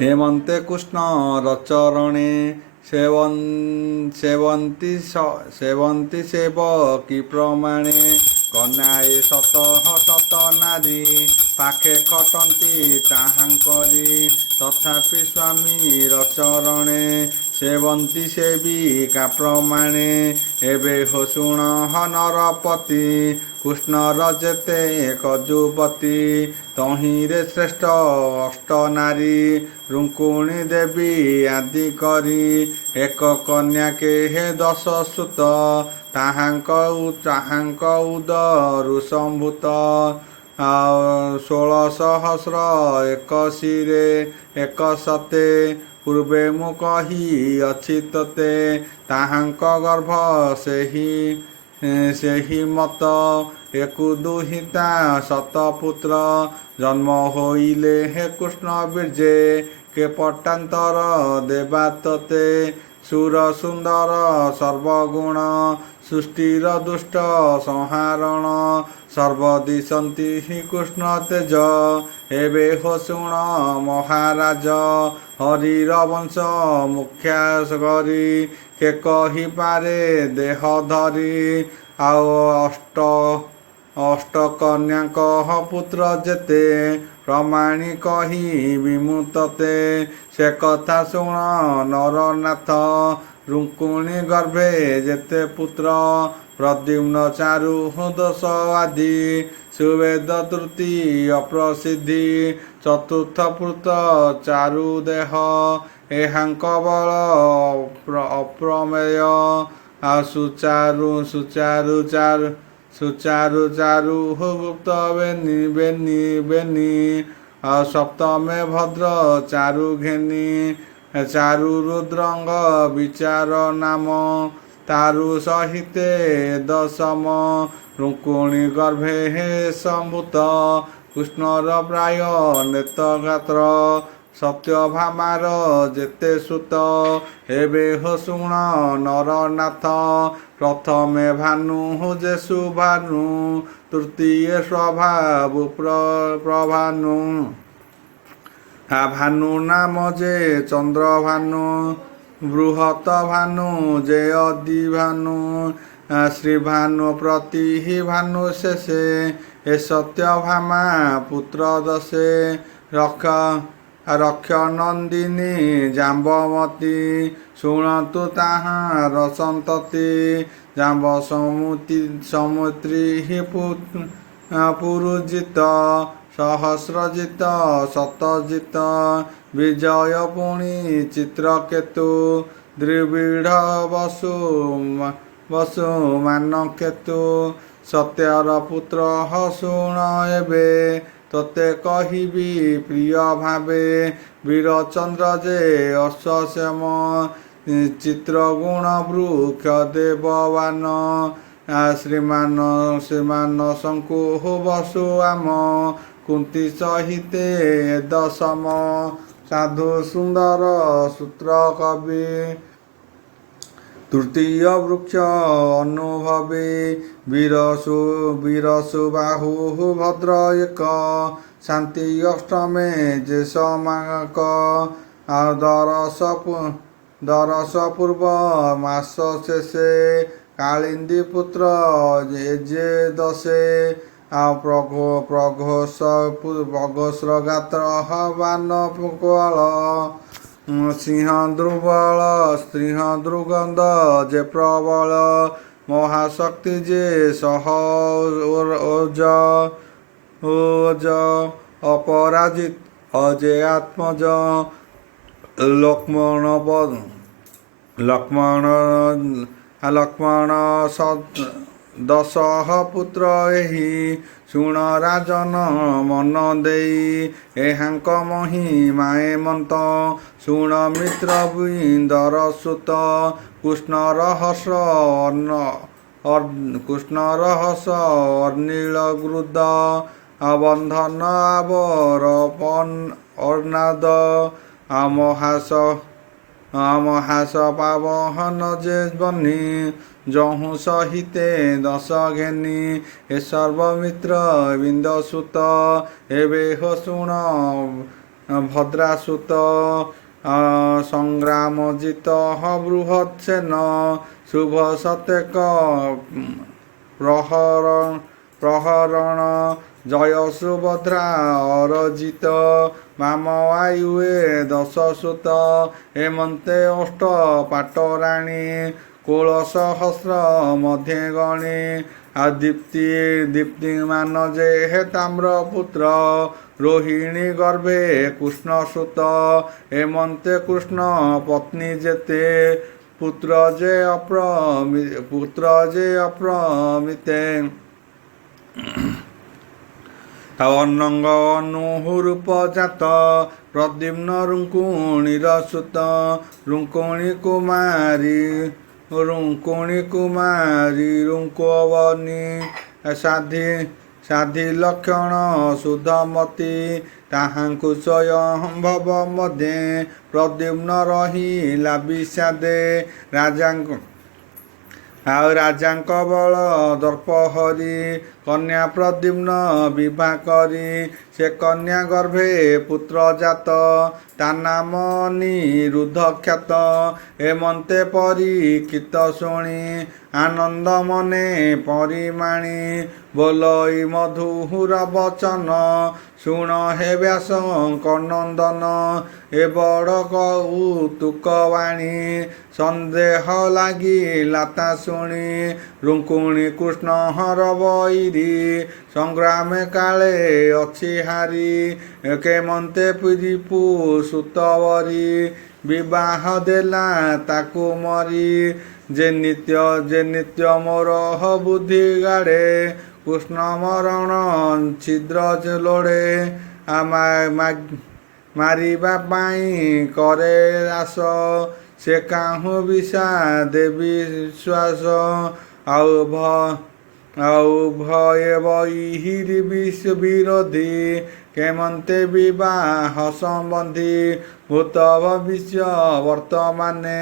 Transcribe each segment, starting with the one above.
हेमन्ते कृष्ण रचरणे सेवन्ति सेवकी प्रमाणे कन्याए शत नारी पाखे खटन्ति ताहांकरी तथापि स्वामी रचरणे सेवन्ति सेविका प्रमाणे एबे हो शुण नरपति कृष्णर जेते कजुपति तहिरे श्रेष्ठ अष्ट नारी रुक्मिणी देवी आदि करी एक कन्या के हे 10 सुत ताहांक उदरु संभूत 16,000 एक शिरे एक सते पूर्वे मु कही अछि तते ताहांक गर्भ ସେହି ମତ एकु दुहिता शतपुत्र जन्म होइले हे कृष्ण बीर्जे के पट्टान्तर देवा तते सुर सुंदर सर्वगुण सृष्टिर दुष्ट संहारण सर्वदिशन्ति हि कृष्ण तेज एबे हो शुण महाराज हरिर वंश मुख्या करी के कही पारे देह धरी आओ अष्ट कन्याक पुत्र जेते प्रमाणी कही विमुतते से कथा शुण नरनाथ रुक्मिणी गर्भे जेते पुत्र प्रद्युम्न चारु दश आदि सुवेद तृतीय प्रसिद्धि चतुर्थ पुत्र चारु देह एहांक बल अप्रमेय सुचारु गुप्त बेनी सप्तमे भद्र चारु घेनी चारु रुद्रंग विचार नाम तारु सहिते दशम रुक्मिणी गर्भे हे संभूत कृष्णर प्राय नेत्रगात्र सत्यभामार जेते सुत एबे हो शुण नरनाथ प्रथमे भानु जेसु भानु तृतीय स्वभाव प्रभानु भानु नाम जे चंद्र भानु बृहत भानु जे अदि भानु श्री भानु प्रति भानु शेषे ए सत्यभामा पुत्र दशे रक्ष नंदिनी जाम्बवती शुणतु ताहार संतति जाम्ब समुद्री पुरुजित सहस्रजित शतजित विजय पुणी चित्रकेतु द्रिविढ़ वसु मानकेतु सत्यर पुत्र शुण एबे तोते कहिबी प्रिय भावे वीरचंद्र जे अश्वसेम चित्रगुण वृक्ष देववान श्रीमान शंकु वसु आम कुंती सहिते दशम साधु सुंदर सूत्र कवि तृतीय वृक्ष अनुभवे वीरसु बाहु भद्र एक शांति अष्टमे जे समाक दरस पूर्व मास शेषे कालिंदी पुत्र जे दशे प्रघोष गात्र हवान पुकल सिंह दुर्बल स्त्रीह दुर्गंध जे प्रबल महाशक्ति जे सह ओज अपराजित अजय आत्मज लक्ष्मण दशह पुत्र एहि शुण राजन मन देई एहांक महिमा मन्त शुण मित्र बिंदर सुत कृष्ण रहस अर्नील गृद बंधन आवर अर्नाद মহাস পাবহন যে বনি যহু সহিতে দশ ঘেনি এ সর্বমিত্র বিন্দসুত এবে শুণ ভদ্রাসুত সংগ্রাম জিত বৃহৎসেন শুভ সতেক প্রহরণ জয় সুভদ্রা অরজিত মাম আয়ুয়ে দশসুত হেমন্তে অষ্ট পাটরাণী কোଳ সহস্র মধ্যে গণে দীপ্তিমান যে হে তাম্রপুত্র রোহিণী গর্ভে কৃষ্ণসুত হেমন্তে কৃষ্ণ পত্নী যেতে পুত্র যে অপ্রমিতে অনঙ্গ অনুরূপ জাত প্রদ্যুম্ন রুঙ্কুণীর সুত রুঙ্কুণী কুমারী রুঙ্কবনী ସାଧି ଲକ୍ଷଣ ସୁଧମତି ତାହାଙ୍କୁ ସ୍ୱୟଂଭବ ମଧ୍ୟେ ପ୍ରଦ୍ୟୁମ୍ନ ରହିଲା ବିଷାଦେ ରାଜାଙ୍କ ବଳ ଦର୍ପ ହରି କନ୍ୟା ପ୍ରଦ୍ୟୁମ୍ନ ବିବାହ କରି ସେ କନ୍ୟା ଗର୍ଭେ ପୁତ୍ର ଜାତ ତା ନାମ ନିରୁଦ୍ଧ ଖ୍ୟାତ ହେମନ୍ତେ ପରୀକ୍ଷିତ ଶୁଣି ଆନନ୍ଦ ମନେ ପରିମାଣି ବୋଲଇ ମଧୁର ବଚନ ଶୁଣ ହେ ବ୍ୟାସଙ୍କ ନନ୍ଦନ ଏ ବଡ଼ କୌତୁକ ବାଣୀ ସନ୍ଦେହ ଲାଗିଲା ତା ଶୁଣି ରୁଙ୍କୁଣୀ କୃଷ୍ଣ ହର ବୈରୀ ସଂଗ୍ରାମେ କାଳେ ଅଛି ହାରି କେମନ୍ତେ ରିପୁ ସୁତବରୀ ବିବାହ ଦେଲା ତାକୁ ମରି ଯେ ନିତ୍ୟ ମୋର ବୁଦ୍ଧି ଗାଡ଼େ କୃଷ୍ଣ ମରଣ ଛିଦ୍ର ଲୋଡ଼େ ମାରିବା ପାଇଁ କରେ ଆସ ସେ କାହୁଁ ବିଷାଦେ ବିଶ୍ୱାସ ଆଉ ଭୟ ବହିରି ବିରୋଧୀ କେମନ୍ତେ ବିବାହ ସମ୍ବନ୍ଧୀ ଭୂତ ଭବିଷ୍ୟ ବର୍ତ୍ତମାନେ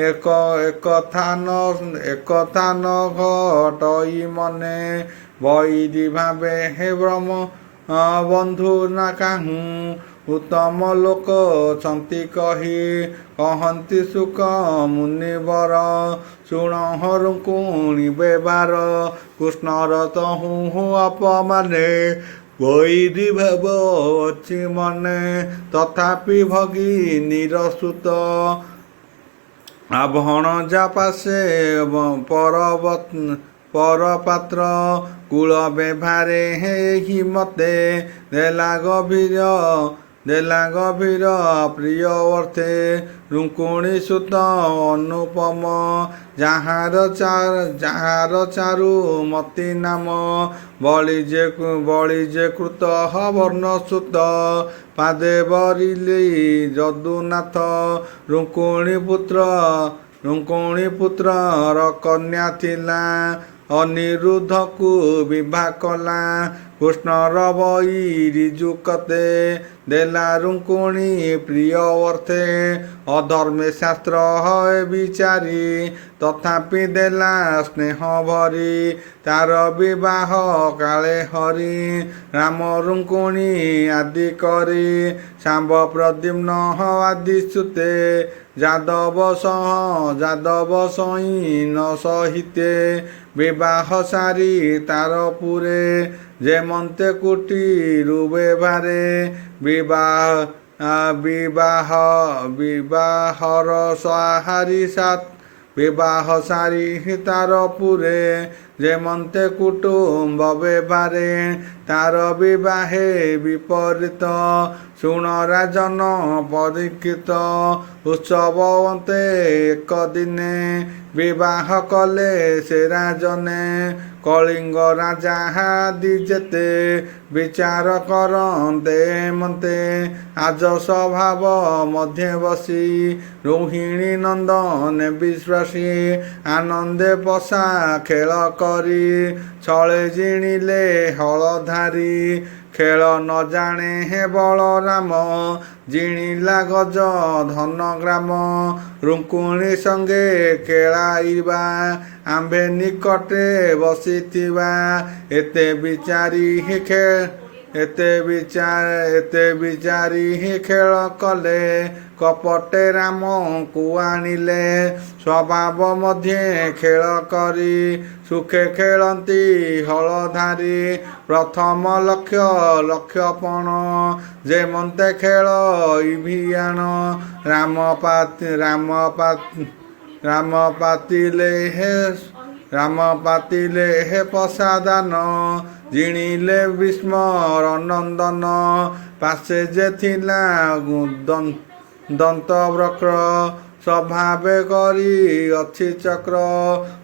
ଏକଥା ନ ଘଟଇ ମନେ ବୈରୀ ଭାବେ ହେ ବ୍ରହ୍ମ ବନ୍ଧୁ ନା କାହୁଁ ଉତ୍ତମ ଲୋକ ଛନ୍ତି କହନ୍ତି ସୁଖ ମୁନିବର ଶୁଣ ରୁଙ୍କୁଣୀ ବେବାର କୃଷ୍ଣର ତହୁଁ ଅପମାନେ ବୈରୀ ଭାବ ଅଛି ମନେ ତଥାପି ଭଗିନୀର ସୁତ ଭଣଜା ପାଶେ ପରପାତ୍ର କୂଳ ବେଭାରେ ଏହି ମତେ ଦେଲା ଗଭୀର ପ୍ରିୟ ଅର୍ଥେ ରୁଙ୍କୁଣୀ ସୁତ ଅନୁପମ ଯାହାର ଚାରୁ ମତି ନାମ ବଳି ଯେ କୃତ ବର୍ଣ୍ଣ ସୁତ ପାଦେ ବରିଲି ଯଦୁନାଥ ରୁଙ୍କୁଣୀ ପୁତ୍ରର କନ୍ୟା ଥିଲା ଅନିରୁଦ୍ଧକୁ ବିବାହ କଲା କୃଷ୍ଣର ବୈରୀ ଯୁକତେ ଦେଲା ରୁଙ୍କୁଣୀ ପ୍ରିୟ ଅର୍ଥେ ଅଧର୍ମେ ଶାସ୍ତ୍ର ହଏ ବିଚାରି ତଥାପି ଦେଲା ସ୍ନେହ ଭରି ତାର ବିବାହ କାଳେ ହରି ରାମ ରୁଙ୍କୁଣୀ ଆଦି କରି ଶାମ୍ବ ପ୍ରଦ୍ୟୁମ୍ନ ଆଦି ସୁତେ ଯାଦବ ସୈନ ସହିତେ ବିବାହ ସାରି ତାର ପୁରେ ଯେମନ୍ତେ କୁଟିରୁ ବେଭାରେ ବିବାହ ସାରି ତାର ପୁରେ ଯେମନ୍ତେ କୁଟୁମ୍ବ ବେଭାରେ ତାର ବିବାହେ ବିପରୀତ ଶୁଣ ରାଜନ ପରୀକ୍ଷିତ ଉତ୍ସବନ୍ତେ ଏକ ଦିନେ ବିବାହ କଲେ ସେ ରାଜନେ କଳିଙ୍ଗ ରାଜା ଆଦି ଯେତେ ବିଚାର କରନ୍ତେ ମତେ ଆଜ ସ୍ୱଭାବ ମଧ୍ୟେ ବସି ରୋହିଣୀ ନନ୍ଦନେ ବିଶ୍ୱାସୀ ଆନନ୍ଦେ ପଶା ଖେଳ କରି ଛଳେ ଜିଣିଲେ ହଳଧାରୀ ଖେଳ ନ ଜାଣେ ହେ ବଳରାମ ଜିଣିଲା ଗଜ ଧନ ଗ୍ରାମ ରୁଙ୍କୁଣୀ ସଙ୍ଗେ ଖେଳାଇବା ଆମ୍ଭେ ନିକଟେ ବସିଥିବା ଏତେ ବିଚାରି ହିଁ ଖେଳ କଲେ କପଟେ ରାମକୁ ଆଣିଲେ ସ୍ୱଭାବ ମଧ୍ୟ ଖେଳ କରି ସୁଖେ ଖେଳନ୍ତି ହଳଧାରୀ ପ୍ରଥମ ଲକ୍ଷ୍ୟପଣ ଯେମନ୍ତେ ଖେଳ ଇଭିଆଣ ରାମ ପାତିଲେ ହେ ପସାଦାନ ଜିଣିଲେ ବିସ୍ମର ନନ୍ଦନ ପାଶେ ଯେ ଥିଲା ଦନ୍ତବକ୍ର ସ୍ୱଭାବେ କରି ଅଛି ଚକ୍ର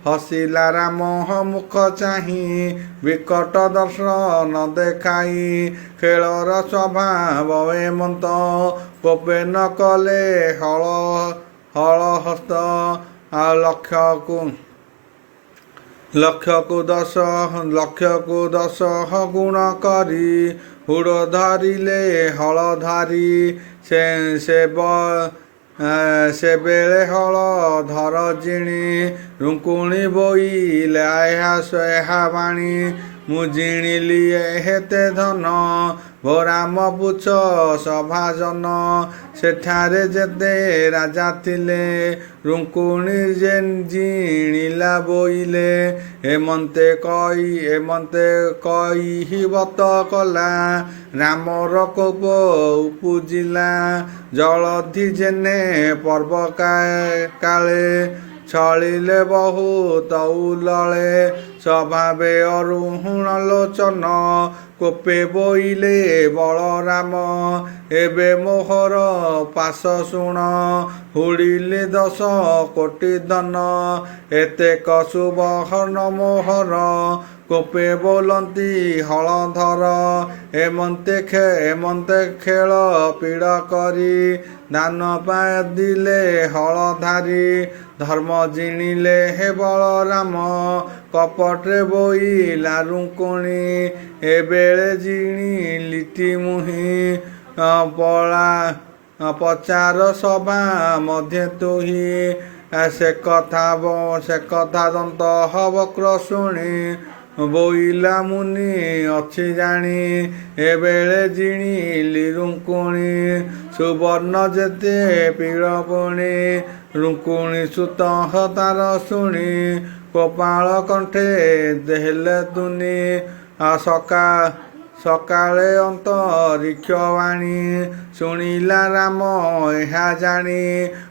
ହସିଲା ରାମ ମୁଖ ଚାହିଁ ବିକଟ ଦର୍ଶନ ଦେଖାଇ ଖେଳର ସ୍ୱଭାବ ଏମନ୍ତ କୋପେ ନ କଲେ ହଳ ହସ୍ତ ଲକ୍ଷକୁ ଦଶ ଗୁଣ କରି ହୁଡ଼ ଧରିଲେ ହଳଧାରୀ ସେବେଳେ ହଳ ଧର ଜିଣି ରୁଙ୍କୁଣୀ ବୋଇଲେ ଏହା ବାଣୀ ମୁଁ ଜିଣିଲି ହେତେ ଧନ ଭୋରାମ ପୁଛ ସଭାଜନ ସେଠାରେ ଯେତେ ରାଜା ଥିଲେ ରୁଙ୍କୁଣୀ ଜିଣିଲା ବୋଇଲେ ଏମନ୍ତେ କହିବତ କଲା ରାମର କୋପ ଉପୁଜିଲା ଜଳଧି ଯେନେ ପର୍ବ କାଳେ ଛଳିଲେ ବହୁତ ଉଲଳେ ସ୍ୱଭାବେ ଅରୁଣ ଲୋଚନ କୋପେ ବୋଇଲେ ବଳରାମ ଏବେ ମୋହର ପାଶ ଶୁଣ ହୁଡ଼ିଲେ 10 କୋଟି ଧନ ଏତେକ ସୁବର୍ଣ୍ଣ ମୋହର କୋପେ ବୋଲନ୍ତି ହଳଧର ଏମନ୍ତେ ଖେଳ ପୀଡ଼ କରି ଦାନ ପାଦିଲେ ହଳଧାରୀ ଧର୍ମ ଜିଣିଲେ ହେ ବଳରାମ କପଟରେ ବୋଇଲା ରୁଙ୍କୁଣୀ ଏବେଳେ ଜିଣିଲିଟି ମୁହିଁ ପଚାର ସଭା ମଧ୍ୟ ତୁହି ସେ କଥା ଦନ୍ତ ବକ୍ର ଶୁଣି ବୋଇଲା ମୁନି ଅଛି ଜାଣି ଏବେଳେ ଜିଣିଲି ରୁଙ୍କୁଣୀ ସୁବର୍ଣ୍ଣ ଯେତେ ପୀଳ ପୁଣି ରୁଙ୍କୁଣୀ ସୁତ ତାର ଶୁଣି ଗୋପାଳ କଣ୍ଠେ ଦେଲେ ତୁନି ସକାଳେ ଅନ୍ତରିକ୍ଷ ବାଣୀ ଶୁଣିଲା ରାମ ଏହା ଜାଣି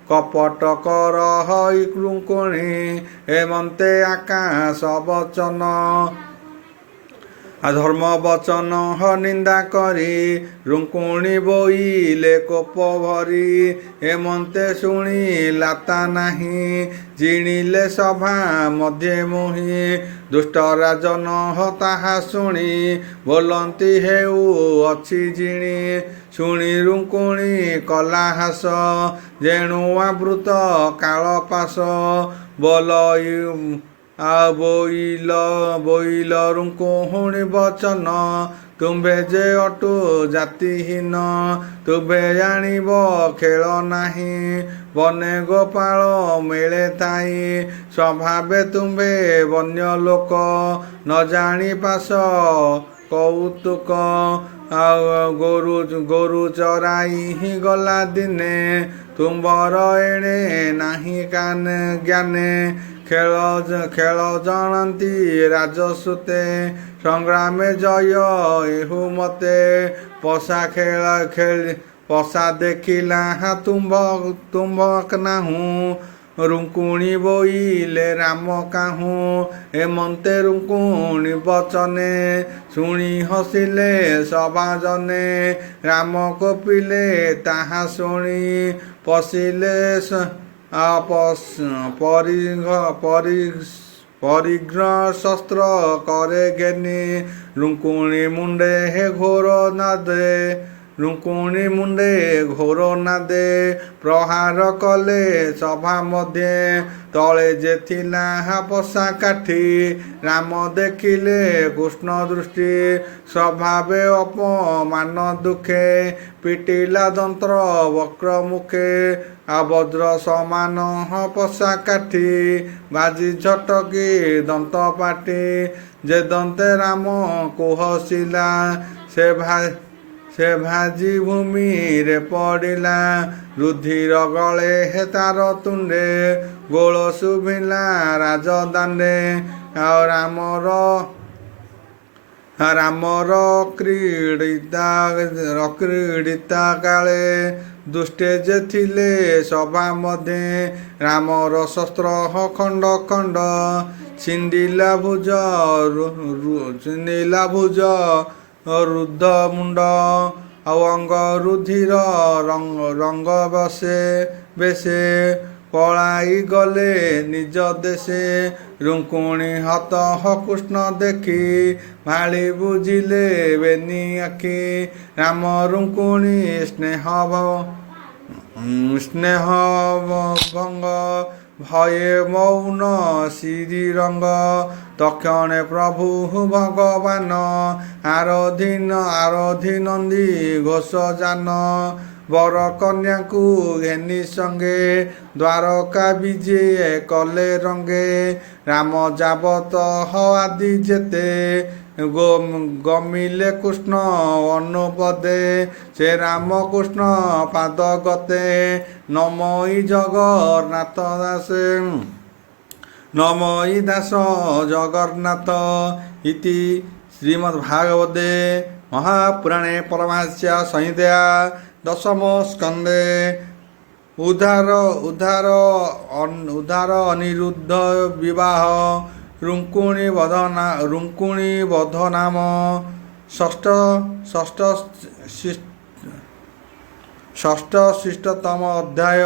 କପଟ କର ହଇ ରୁଙ୍କୁଣୀ ଏମନ୍ତେ ଆକାଶ ବଚନ ଧର୍ମ ବଚନ ନିନ୍ଦା କରି ରୁଙ୍କୁଣୀ ବୋଇଲେ କୋପ ଭରି ଏମନ୍ତେ ଶୁଣି ଲାତା ନାହିଁ ଜିଣିଲେ ସଭା ମଧ୍ୟ ମୋହି ଦୁଷ୍ଟ ରାଜନ ତାହା ଶୁଣି ବୋଲନ୍ତି ହେଉ ଅଛି ଜିଣି ଶୁଣି ରୁଙ୍କୁଣୀ କଲା ହାସ ଯେଣୁ ଆବୃତ କାଳ ପାଶ ବୋଇଲ ରୁଙ୍କୁଣୀ ବଚନ ତୁମ୍ଭେ ଯେ ଅଟୁ ଜାତିହୀନ ତୁମ୍ଭେ ଜାଣିବ ଖେଳ ନାହିଁ ବନେ ଗୋପାଳ ମେଳେ ଥାଇ ସ୍ୱଭାବେ ତୁମ୍ଭେ ବନ୍ୟ ଲୋକ ନ ଜାଣି ପାଶ କୌତୁକ ଗୋରୁ ଚରାଇ ଗଲା ଦିନେ ତୁମ୍ଭର ଏଣେ ନାହିଁ ଜ୍ଞାନେ ଖେଳ ଜାଣନ୍ତି ରାଜସୁତେ ସଂଗ୍ରାମେ ଜୟ ଏହୁ ମତେ ପଶା ଦେଖିଲା ତୁମ୍ଭ ନାହୁଁ ରୁଙ୍କୁଣୀ ବୋଇଲେ ରାମ କାହୁଁ ଏମନ୍ତେ ରୁଙ୍କୁଣୀ ବଚନେ ଶୁଣି ହସିଲେ ସଭାଜନେ ରାମ କୋପିଲେ ତାହା ଶୁଣି ପଶିଲେ ପରିଘ୍ର ଶସ୍ତ୍ର କରେ ଘେନି ରୁଙ୍କୁଣୀ ମୁଣ୍ଡେ ହେ ଘୋର ନାଦେ ରୁଙ୍କୁଣି ମୁଣ୍ଡେ ଘୋର ନାଦେ ପ୍ରହାର କଲେ ସଭା ମଧ୍ୟେ ତଳେ ଯେ ଥିଲା ପଶା କାଠି ରାମ ଦେଖିଲେ କୃଷ୍ଣ ଦୃଷ୍ଟି ସ୍ୱଭାବେ ଅପମାନ ଦୁଃଖେ ପିଟିଲା ଯନ୍ତ୍ର ବକ୍ର ମୁଖେ ବଜ୍ର ସମାନ ପଶା କାଠି ବାଜି ଝଟକି ଦନ୍ତ ପାଟି ଯେ ଦନ୍ତେ ରାମ କୁହସିଲା ସେ ଭାଜି ଭୂମିରେ ପଡ଼ିଲା ରୁଧିର ଗଳେ ହେ ତାର ତୁଣ୍ଡେ ଗୋଳ ଶୁଭିଲା ରାଜଦାଣ୍ଡେ ଆଉ ରାମର କ୍ରୀଡ଼ିତା କାଳେ ଦୁଷ୍ଟେ ଯେ ଥିଲେ ସଭା ମଧ୍ୟେ ରାମର ଶସ୍ତ୍ର ଖଣ୍ଡ ଖଣ୍ଡ ଛିଣ୍ଡିଲା ଭୁଜ ରୁଦ୍ଧ ମୁଣ୍ଡ ଆଉ ଅଙ୍ଗ ରୁଧିର ରଙ୍ଗ ବେଶେ ପଳାଇ ଗଲେ ନିଜ ଦେଶେ ରୁଙ୍କୁଣି ହତ କୃଷ୍ଣ ଦେଖି ଭାଳି ବୁଝିଲେ ବେନି ଆଖି ରାମ ରୁଙ୍କୁଣି ସ୍ନେହ ଭଙ୍ଗ ଭये ମୌନ ଶ୍ରୀରଙ୍ଗ ତକ୍ଷଣେ ପ୍ରଭୁ ଭଗବାନ ଆରଧି ନନ୍ଦୀ ଘୋଷ ଯାନ ବର କନ୍ୟାକୁ ଘେନି ସଙ୍ଗେ ଦ୍ୱାରକା ବିଜେ କଲେ ରଙ୍ଗେ ରାମ ଯାବତ ଆଦି ଯେତେ ଗମିଲେ କୃଷ୍ଣ ଅନୁପଦେ ସେ ରାମ କୃଷ୍ଣ ପାଦ ଗତେ ନମଇ ଜଗନ୍ନାଥ ଦାସେ ନମଇ ଦାସ ଜଗନ୍ନାଥ ଇତି ଶ୍ରୀମଦ୍ଭାଗବତେ ମହାପୁରାଣେ ପରମହଂସ୍ୟ ସଂହିତା ଦଶମ ସ୍କନ୍ଧେ ଉଦ୍ଧାର ଅନିରୁଦ୍ଧ ବିବାହ ରୁଙ୍କୁଣି ବଧ ନାମ ଷଷ୍ଠତମ ଅଧ୍ୟାୟ।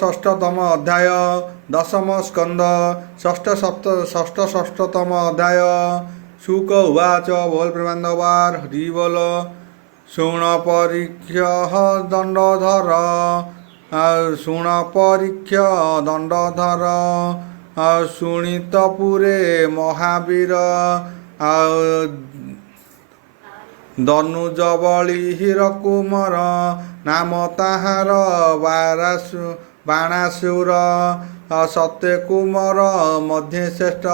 ଷଷ୍ଠତମ ଅଧ୍ୟାୟ ଦଶମ ସ୍କନ୍ଧ ଷଷ୍ଠତମ ଅଧ୍ୟାୟ। ଶୁକ ଉବାଚ ବୋଲ ପ୍ରେମାନନ୍ଦବାର ହରି ବୋଲ ଶୁଣ ପରୀକ୍ଷ ଦଣ୍ଡଧର ଶୁଣିତପୁରେ ମହାବୀର ଦନୁଜବଳି ହୀରକୁମର ନାମ ତାହାର ବାଣାସୁର ସତ୍ୟକୁମର ମଧ୍ୟ ଶ୍ରେଷ୍ଠ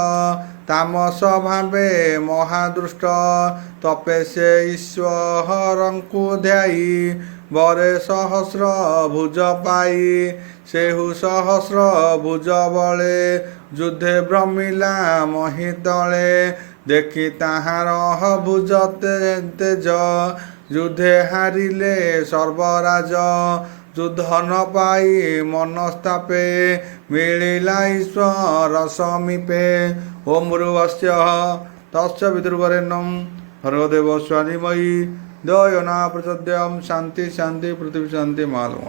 ତାମସ ଭାବେ ମହାଦୃଷ୍ଟ ତପେ ସେ ଈଶ୍ୱରଙ୍କୁ ଧ୍ୟାଇ ବରେ ସହସ୍ର ଭୁଜ ପାଇ ସେହୁ ସହସ୍ର ଭୁଜ ବଳେ ଯୁଦ୍ଧେ ଭ୍ରମିଲା ମହିତଳେ ଦେଖି ତାହାର ଭୁଜ ତେଜ ଯୁଦ୍ଧେ ହାରିଲେ ସର୍ବରାଜ ଯୁଦ୍ଧ ନ ପାଇ ମନସ୍ତାପେ ମିଳିଲା ଈଶ୍ୱର ସମୀପେ ଓಂ ଭୂର୍ଭୁବସ୍ୟ ତସ୍ୟ ବିତୁର୍ବରେଣ୍ୟଂ ଭର୍ଗୋଦେବସ୍ୟ ଧୀମହି ଧିୟୋ ୟୋ ନଃ ପ୍ରଚୋଦୟାତ୍ ଶାନ୍ତି ଶାନ୍ତି ପୃଥିବୀ ଶାନ୍ତି ମହାଲମଳା।